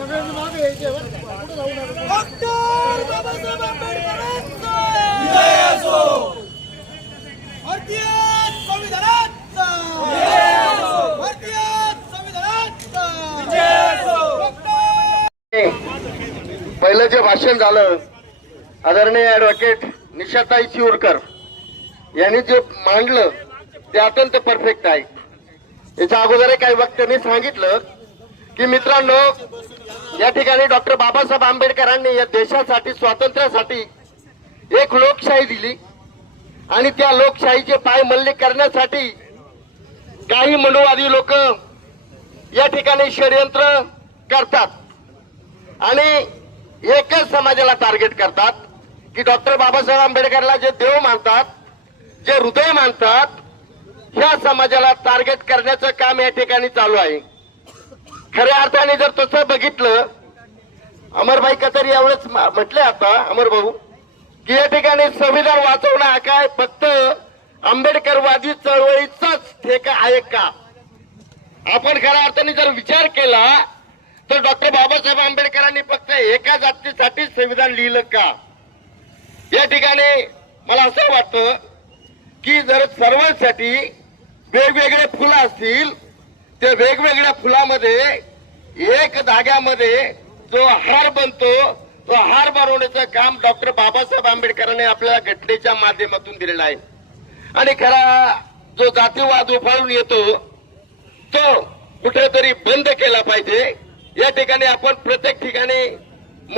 Doctor Babasaheb आंबेडकरांचा जय असो, भारतीय संविधानाचा जय असो, भारतीय संविधानाचा जय असो। पहिलं जे भाषण झालं आदरणीय ॲडव्होकेट निशाताई चिऊरकर यांनी जे मांडलं ते अत्यंत परफेक्ट आहे। याच्या अगोदर काही वक्त्यांनी सांगितलं की मित्रांनो, या ठिकाणी डॉक्टर बाबासाहेब आंबेडकरांनी या देशासाठी स्वातंत्र्यासाठी एक लोकशाही दिली आणि त्या लोकशाहीचे पायमल्ली करण्यासाठी काही मनोवादी लोक या ठिकाणी षडयंत्र करतात आणि एकच समाजाला टार्गेट करतात की डॉक्टर बाबासाहेब आंबेडकरला जे देव मानतात, जे हृदय मानतात, ह्या समाजाला टार्गेट करण्याचं काम या ठिकाणी चालू आहे। खऱ्या अर्थाने जर तसं बघितलं, अमरभाई कतर यावेळेस म्हटले आता अमर भाऊ की या ठिकाणी संविधान वाचवणं हा काय फक्त आंबेडकरवादी चळवळीचाच ठेका आहे का? आपण खऱ्या अर्थाने जर विचार केला तर डॉक्टर बाबासाहेब आंबेडकरांनी फक्त एका जातीसाठी संविधान लिहिलं का? या ठिकाणी मला असं वाटतं की जर सर्वांसाठी वेगवेगळे फुलं असतील, ते वेगवेगळ्या फुलामध्ये एक धाग्यामध्ये जो हार बनतो, तो हार बनवण्याचं काम डॉक्टर बाबासाहेब आंबेडकरांनी आपल्या घटनेच्या माध्यमातून दिलेला आहे। आणि खरा जो जातीवाद उफाळून येतो तो कुठेतरी बंद केला पाहिजे। या ठिकाणी आपण प्रत्येक ठिकाणी